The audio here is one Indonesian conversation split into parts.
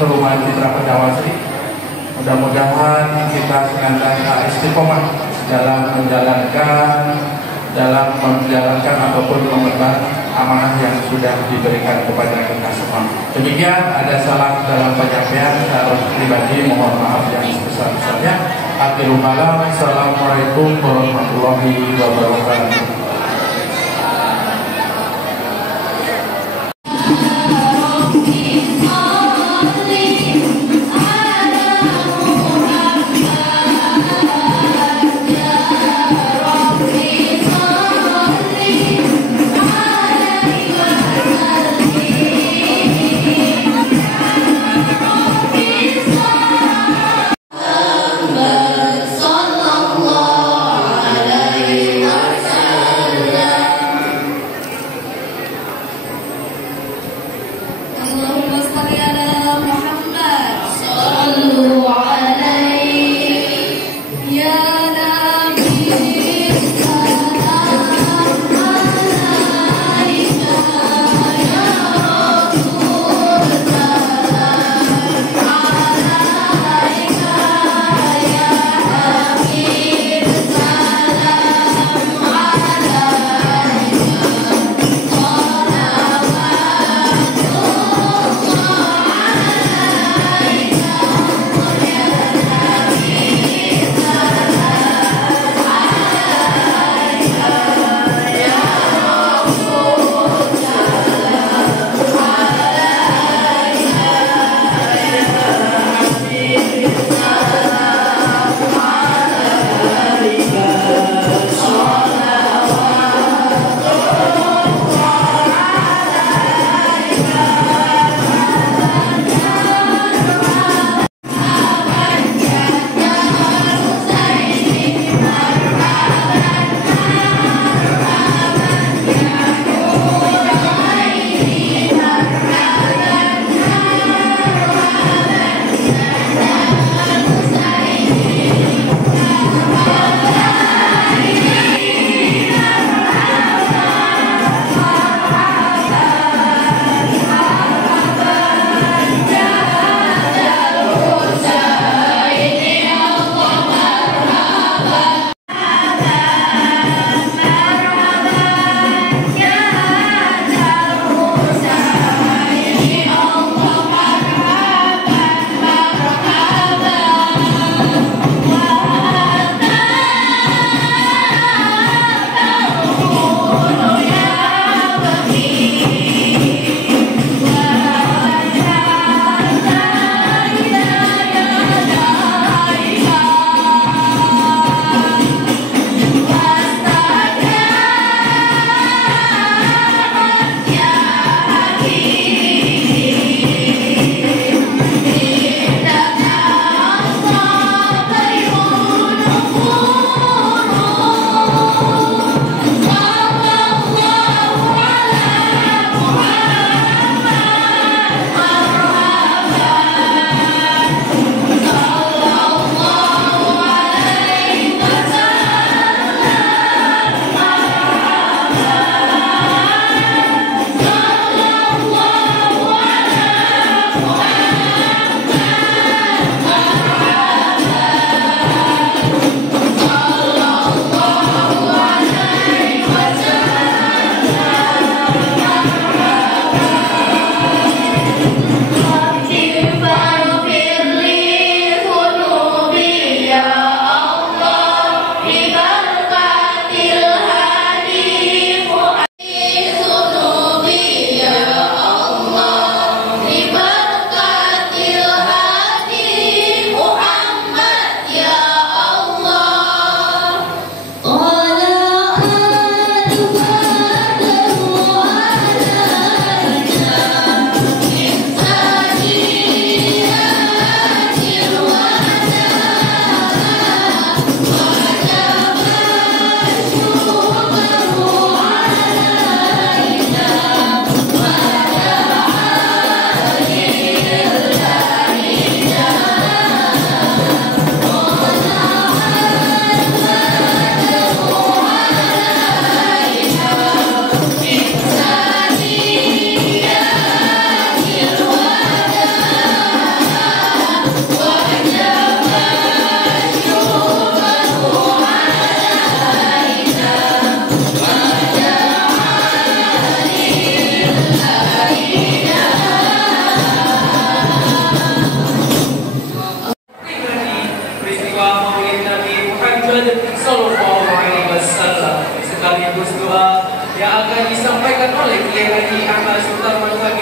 ke rumah Citra Pendawasri. Mudah-mudahan kita senantiasa istiqomah dalam menjalankan ataupun mengemban amanah yang sudah diberikan kepada kita semua. Demikian, ada salah dalam penyampaian, saya harus pribadi mohon maaf yang sebesar-besarnya. Akhirul kalam, assalamualaikum warahmatullahi wabarakatuh.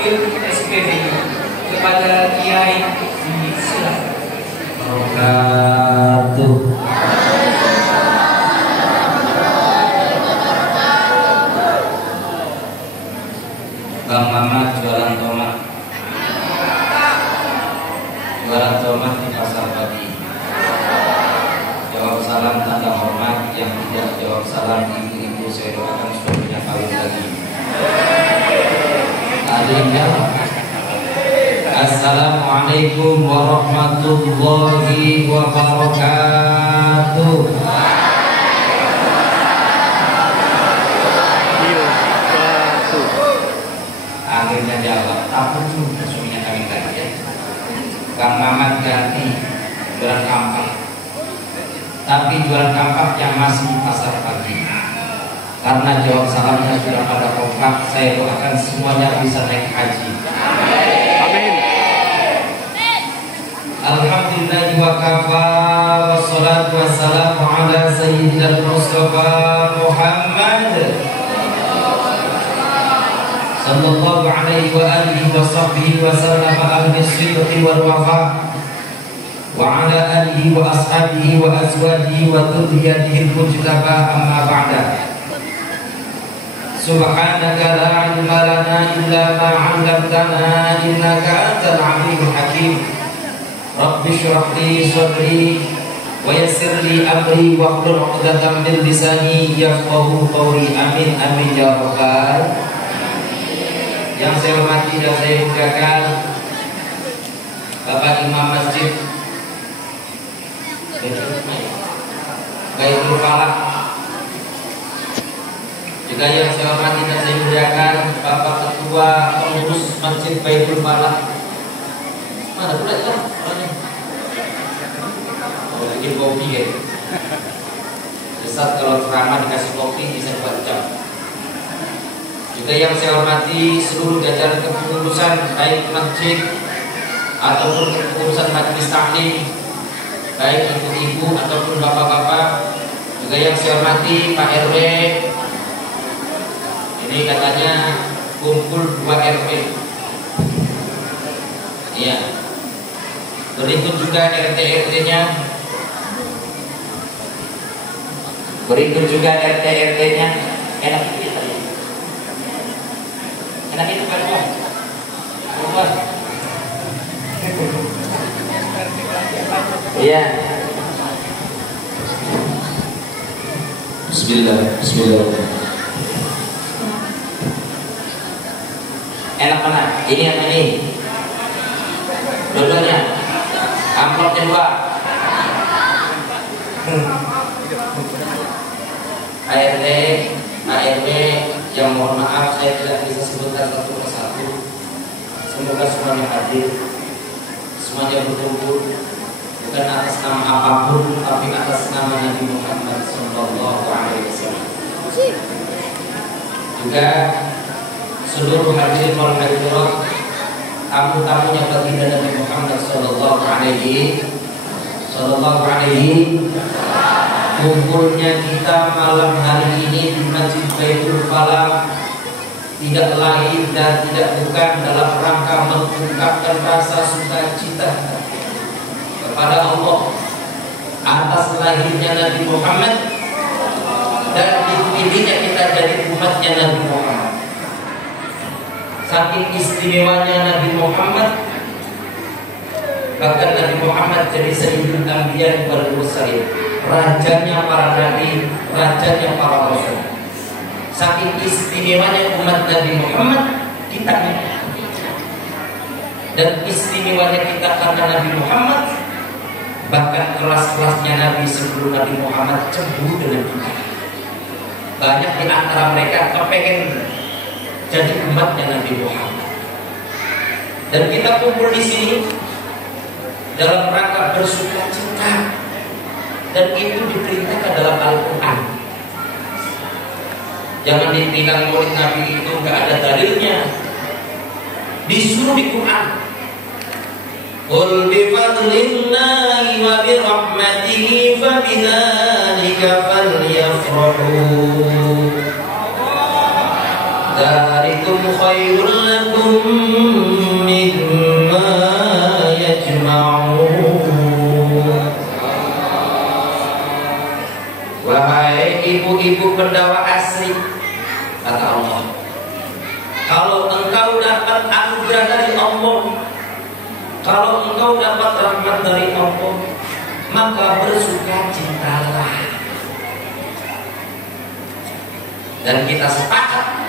Wakil SPB kepada Kiai silakan. Bang Mamat jualan tomat. Jualan tomat di pasar pagi. Jawab salam tanda hormat, yang tidak jawab salam ibu-ibu saya doakan sudah punya kawin lagi. Ada yang jawab. Assalamualaikum warahmatullahi wabarakatuh. Akhirnya jawab, apa juga suaminya kami tadi ya. Kang Mamat ganti jualan kampak, tapi jualan kampak yang masih di pasar pagi. Karena jawab salamnya sudah pada kompak, saya doakan semuanya bisa naik haji. Amin. Alhamdulillah wa kafa, wassalatu wassalamu ala sayyidina Mustafa Muhammad sallallahu alaihi wa alihi wa sahbihi wa sallam ahli sidqi wal wafa wa ala alihi wa ashabihi wa azwajihi wa dhurriyyatihi al-mujtaba amma ba'da. Subhanaka la ilma lana illa ma 'allamtana innaka antal 'alimul hakim. Rabbi shrah li sadri wa yassir li amri wa hlul 'uqdatam min lisani yafqahu qawli. Amin amin ya rabbal. Yang saya hormati dan saya muliakan Bapak Imam Masjid Baitul Falah, juga yang saya hormati dan saya muliakan Bapak Ketua Pengurus Masjid Baitul Falah. Mana pula itu orangnya? Oh, bikin kopi ya. Besar kalau ceramah dikasih kopi bisa 4 jam. Juga yang saya hormati seluruh jajaran kepengurusan baik masjid ataupun kepengurusan majelis taklim, baik ibu-ibu ataupun bapak-bapak. Juga yang saya hormati Pak RW. Ini katanya kumpul 2 RW. Iya. Berikut juga RT-RT-nya. Berikut juga RT-RT-nya. Enak itu tadi. Enak itu kan Pak. Iya. Bismillah, bismillah. Enak mana? Ini yang ini. Dua-duanya. Amplopnya 2. ART, ARW, yang mohon maaf saya tidak bisa sebutkan satu persatu. Semoga semuanya hadir, semuanya berkumpul bukan atas nama apapun, tapi atas nama Nabi Muhammad SAW. Juga seluruh hadirin wal hadirat, tamu-tamunya baginda Nabi Muhammad sallallahu alaihi kumpulnya kita malam hari ini di Masjid Baitul Falah tidak lain dan tidak bukan dalam rangka mengungkapkan rasa sukacita kepada Allah atas lahirnya Nabi Muhammad dan dipilihnya kita jadi umatnya Nabi Muhammad. Saking istimewanya Nabi Muhammad, bahkan Nabi Muhammad jadi sayyidul anbiya wal mursalin, rajanya para nabi, rajanya para rasul. Saking istimewanya umat Nabi Muhammad, kita dan istimewanya kita karena Nabi Muhammad, bahkan kelas-kelasnya Nabi sebelum Nabi Muhammad cemburu dengan kita. Banyak di antara mereka kepengen jadi umatnya Nabi Muhammad. Dan kita kumpul di sini dalam rangka bersukacita, dan itu diperintahkan dalam Al-Quran. Jangan dibilang maulid Nabi itu nggak ada dalilnya. Disuruh di Quran. Qul bi fadlillahi wa bi rahmatihi fa bidzalika falyafrahu. Dzalikum khairul lakum mimma yajma'un. Wahai ibu-ibu pendawa asri, kata Allah, kalau engkau dapat anugerah dari Allah, kalau engkau dapat rahmat dari Allah, maka bersukacitalah. Dan kita sepakat,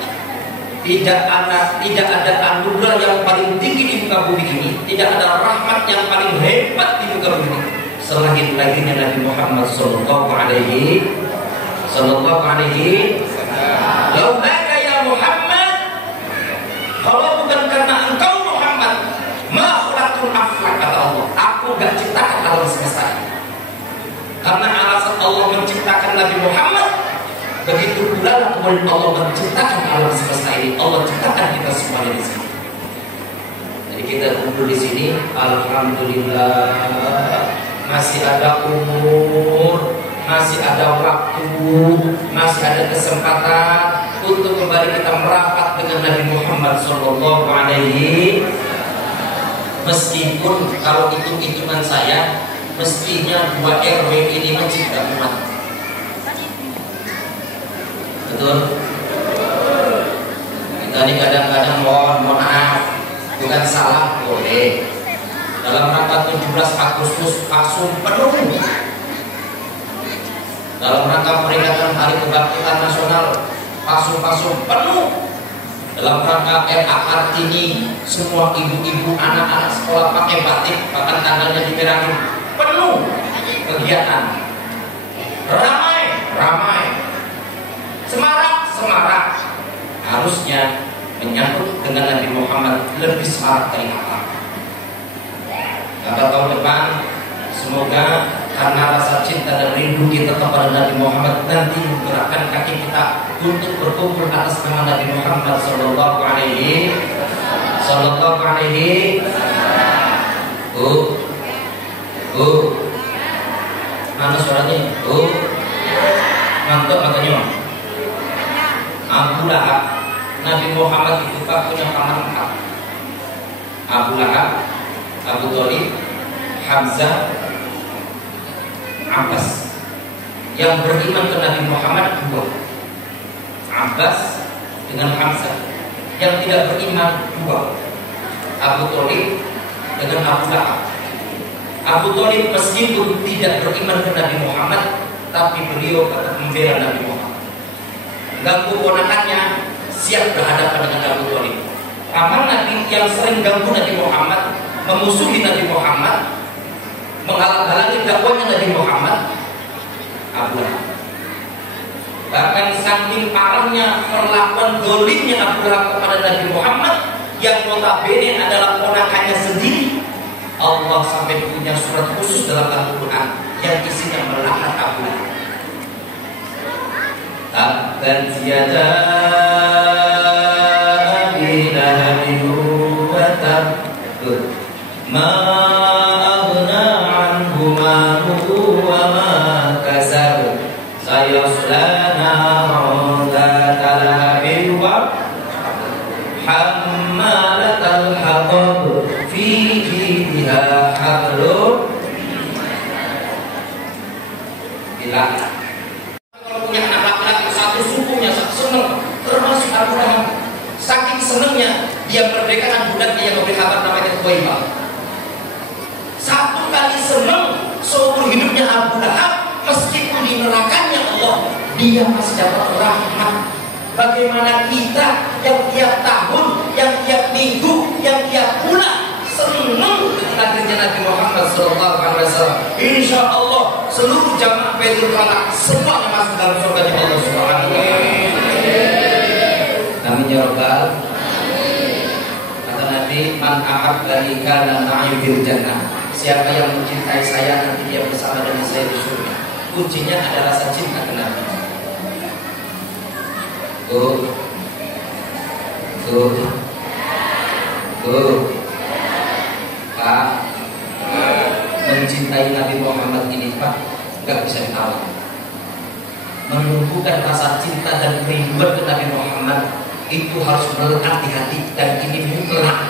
tidak ada anugerah yang paling tinggi di muka bumi ini, tidak ada rahmat yang paling hebat di muka bumi ini selain lahirnya Nabi Muhammad sallallahu alaihi laulaka ya Muhammad, kalau bukan karena engkau Muhammad, ma khalaqtul aflak, kata Allah, aku gak ciptakan alam semesta ini. Karena alasan Allah menciptakan Nabi Muhammad, begitu pula kemudian Allah menciptakan alam semesta ini. Allah ciptakan kita semuanya di sini. Jadi kita kumpul di sini, alhamdulillah, masih ada umur, masih ada waktu, masih ada kesempatan untuk kembali kita merapat dengan Nabi Muhammad sallallahu alaihi. Meskipun kalau hitung-hitungan saya, mestinya 2 RW ini masih tidak muat. Betul? Kita ini kadang-kadang mohon maaf, bukan salah, boleh. Dalam rangka 17 Agustus pasum penuh. Dalam rangka peringatan Hari Kebangkitan Nasional pasum-pasum penuh. Dalam rangka RA Kartini, semua ibu-ibu anak-anak sekolah pakai batik, bahkan tanggalnya dimerahin, penuh kegiatan, ramai, semarak. Harusnya menyambut dengan Nabi Muhammad lebih semarak dari apa. Pada tahun depan, semoga karena rasa cinta dan rindu kita kepada Nabi Muhammad nanti menggerakkan kaki kita untuk berkumpul atas nama Nabi Muhammad sallallahu alaihi. Mana suaranya? Mantap katanya. Abu Lahab, Nabi Muhammad itu punya paman 4. Abu Lahab, Abu Thalib, Hamzah, Abbas. Yang beriman ke Nabi Muhammad 2, Abbas dengan Hamzah. Yang tidak beriman 2, Abu Thalib dengan Abu Lahab. Abu Thalib meskipun tidak beriman ke Nabi Muhammad, tapi beliau tetap membela Nabi Muhammad. Ganggu ponakannya, siap berhadapan dengan Abu Thalib. Paman Nabi yang sering ganggu Nabi Muhammad, memusuhi Nabi Muhammad, menghalang-halangi dakwahnya Nabi Muhammad, Abu Lahab. Bahkan saking parahnya perlakuan dolimnya Abu Lahab kepada Nabi Muhammad, yang notabene adalah ponakannya sendiri, Allah sampai punya surat khusus dalam Al-Quran yang isinya melaknat Abu Lahab. Tabbat yada Abi Lahabin wa tabb, ma aghna anhu maluhu wa ma kasab, sayasla naran dzata lahabin wa hammalatal hatab, fi jidha hablum. Bila punya anak laki-laki satu sukunya seneng, termasuk Abu Lahab. Saking senengnya dia merdekakan budaknya yang memberi kabar namanya Thuwaibah. Satu kali seneng seumur hidupnya Abu Lahab, meskipun di nerakanya Allah, dia masih dapat rahmat. Bagaimana kita yang tiap tahun, yang tiap minggu, yang tiap bulan senang dengan lahirnya Nabi Muhammad SAW. Insya Allah seluruh jamaah Baitul Falaq semuanya masuk dalam surga di Allah Subhanahu wa Ta'ala. Amin ya Rabbal. Kata Nabi, man ahabbani kana ma'i fil jannah. Siapa yang mencintai saya, nanti dia bersama dengan saya di surga. Kuncinya adalah rasa cinta ke Nabi. Pak, mencintai Nabi Muhammad ini Pak, gak bisa ditawar. Menumbuhkan rasa cinta dan kerinduan ke Nabi Muhammad itu harus berhati-hati dan ini mutlak,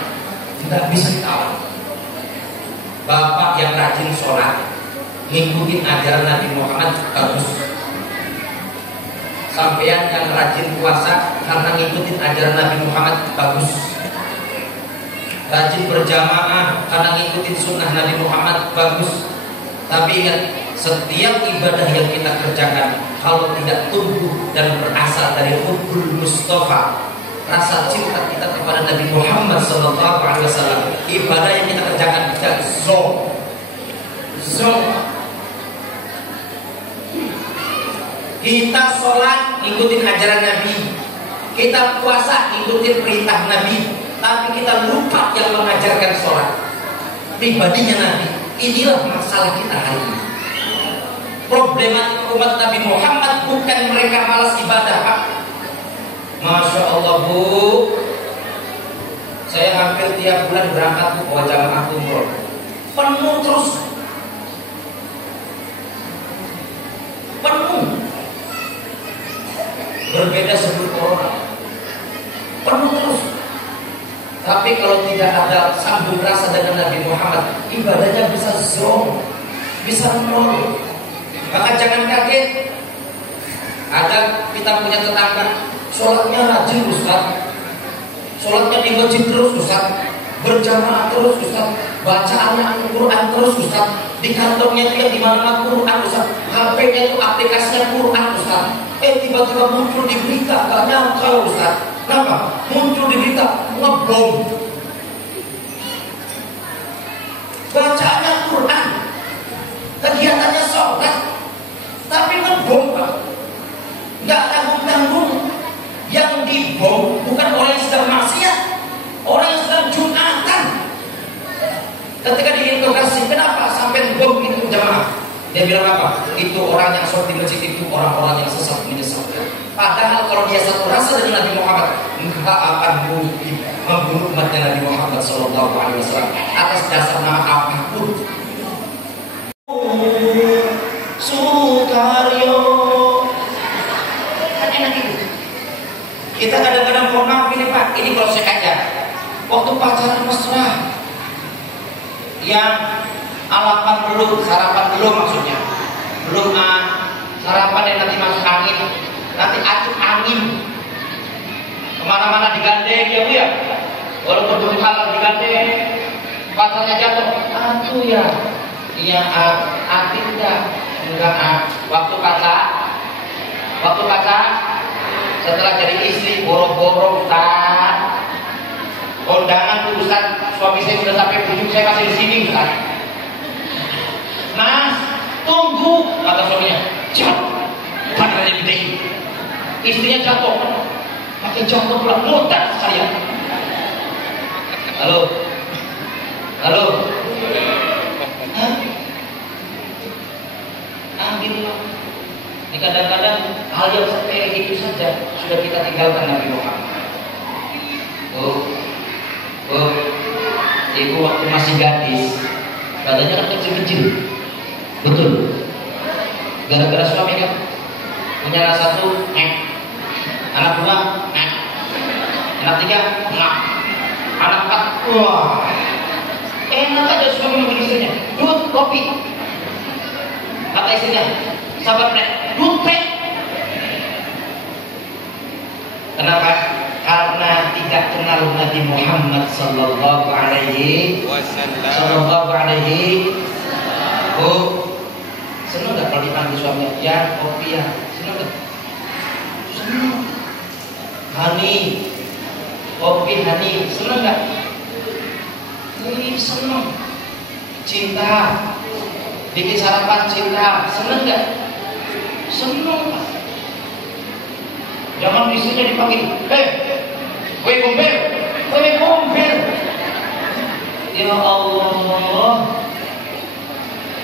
tidak bisa ditawar. Bapak yang rajin sholat, ngikutin ajaran Nabi Muhammad bagus. Sampean yang rajin puasa karena ngikutin ajaran Nabi Muhammad bagus. Rajin berjamaah karena ngikutin sunnah Nabi Muhammad bagus. Tapi ingat, setiap ibadah yang kita kerjakan kalau tidak tumbuh dan berasal dari hubbul Mustafa, rasa cinta kita kepada Nabi Muhammad SAW, ibadah yang kita kerjakan tidak zong. Kita sholat ikutin ajaran Nabi, kita puasa ikutin perintah Nabi, tapi kita lupa yang mengajarkan sholat, pribadinya Nabi. Inilah masalah kita hari ini. Problematik umat Nabi Muhammad bukan mereka malas ibadah, Pak. Masya Allah, Bu, saya hampir tiap bulan berangkat Bu, bawa jamaah umroh, penuh terus, penuh. Berbeda sebelum corona, penuh terus. Tapi kalau tidak ada sambung rasa dengan Nabi Muhammad, ibadahnya bisa zong, bisa nol. Maka jangan kaget. Ada kita punya tetangga, sholatnya rajin Ustaz, sholatnya di masjid terus Ustaz, berjamaah terus Ustaz, bacaannya Al-Quran terus Ustaz, di kantornya dia di mana Quran Ustaz, HP-nya itu aplikasinya Quran Ustaz. Tiba-tiba muncul di berita, gak nyangka Ustaz. Kenapa? Muncul di berita ngebom. Bacaannya Quran, kegiatannya sholat, tapi ngebom Pak. Gak tanggung-tanggung. Yang dibom bukan orang yang sedang maksiat, orang yang sedang jumatan. Ketika diinterogasi, kenapa sampai bom itu jamaah? Dia bilang apa? Itu orang yang sholat di masjid itu orang-orang yang sesat menyesatkan. Padahal kalau dia satu rasa dengan Nabi Muhammad, enggak akan mungkin membunuh umatnya Nabi Muhammad SAW atas dasar nama apapun. Sukaryo, kan enak itu. Kita kadang-kadang mohon maaf ini Pak, ini kalau saya kaca, waktu pacaran mesra, yang alapan belum, sarapan belum maksudnya, belum sarapan yang nanti masuk angin, nanti acuh angin, kemana-mana digandeng ya Bu ya, walaupun belum halal digandeng, pacarnya jatuh, aduh ya, iya hati enggak, waktu pacar, setelah jadi istri boro-boro Ustaz, kondangan tuh Ustaz, suami saya sudah sampai ujung, saya masih di sini Ustaz. Mas, tunggu, kata suaminya. Jatuh, badannya gede. Istrinya jatuh, makin jatuh pula, mudah saya. Halo, Gitu. Ini kadang-kadang hal yang sepele itu saja sudah kita tinggalkan Nabi Muhammad. Ibu waktu masih gadis, badannya kan kecil-kecil, betul. Gara-gara suami kan punya anak satu, anak dua, anak tiga, anak empat, wah, enak aja suami membeli istrinya, dud kopi. Kata istrinya, sahabat mereka, dupet. Kenapa? Karena tidak kenal Nabi Muhammad Sallallahu Alaihi Wasallam. Oh, senang nggak kalau dipanggil suaminya? Ya, kopi ya. Senang nggak? Senang. Hani, kopi Hani. Senang nggak? Ini senang. Cinta. Bikin sarapan cinta, seneng gak? Seneng. Jangan istrinya dipanggil, kue gombel. Ya Allah.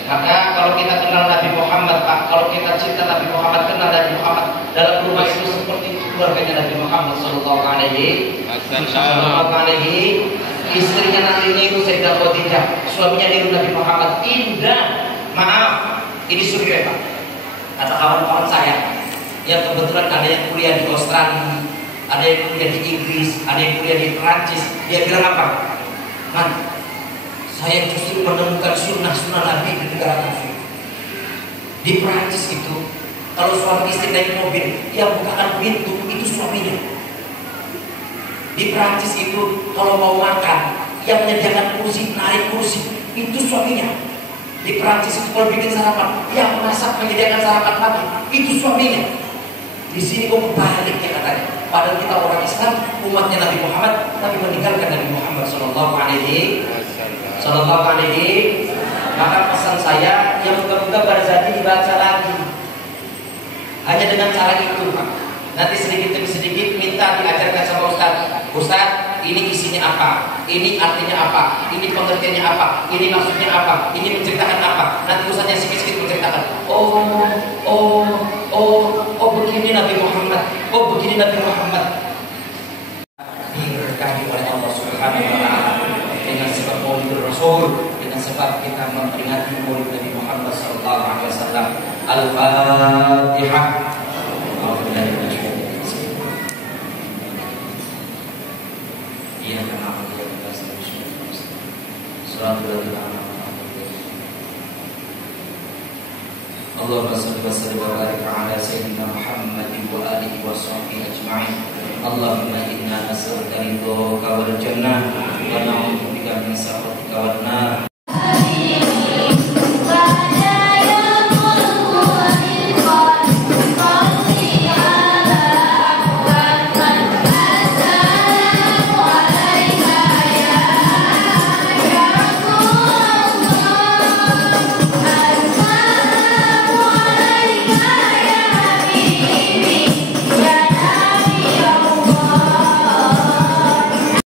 Maka kalau kita kenal Nabi Muhammad, Pak, kalau kita cinta Nabi Muhammad, kenal Nabi Muhammad, dalam rumah itu seperti keluarganya Nabi Muhammad Sallallahu Alaihi Wasallam. Istrinya nanti niru Sayyidah Khadijah, suaminya niru Nabi Muhammad, indah. Maaf, ini survei Pak. Kata kawan-kawan saya yang kebetulan ada yang kuliah di Australia, ada yang kuliah di Inggris, ada yang kuliah di Perancis. Dia bilang apa? Man, saya justru menemukan sunnah Nabi di negara kafir. Di Perancis itu, kalau suami istri naik mobil, yang bukakan pintu itu suaminya. Di Perancis itu, kalau mau makan, yang menyediakan kursi, narik kursi, itu suaminya. Di Perancis itu kalau bikin sarapan, yang masak menyediakan sarapan pagi, itu suaminya. Di sini kok kebalik ya katanya. Padahal kita orang Islam, umatnya Nabi Muhammad, tapi meninggalkan Nabi Muhammad Sallallahu Alaihi. Maka pesan saya, yang buka-buka Barzanji dibaca lagi. Hanya dengan cara itu, Pak. Nanti sedikit demi sedikit minta diajarkan sama Ustaz. Ustaz, ini isinya apa? Ini artinya apa? Ini pengertiannya apa? Ini maksudnya apa? Ini menceritakan apa? Nanti Ustaznya sedikit-sedikit menceritakan. Oh, begini Nabi Muhammad. Oh, begini Nabi Muhammad. Diberkahi oleh Allah Subhanahu wa taala dengan sebab Maulid Rasul, dengan sebab kita memperingati Maulid Nabi Muhammad sallallahu alaihi wasallam. Al-Fatihah. Iya karena dia berasal dari Surat Allahumma salli wa sallim wa barik ala sayyidina Muhammadin wa alihi wa sahbihi ajma'in. Allahumma inna nas'aluka ridhaka wal jannah wa na'udzubika min sakhatika wan nar.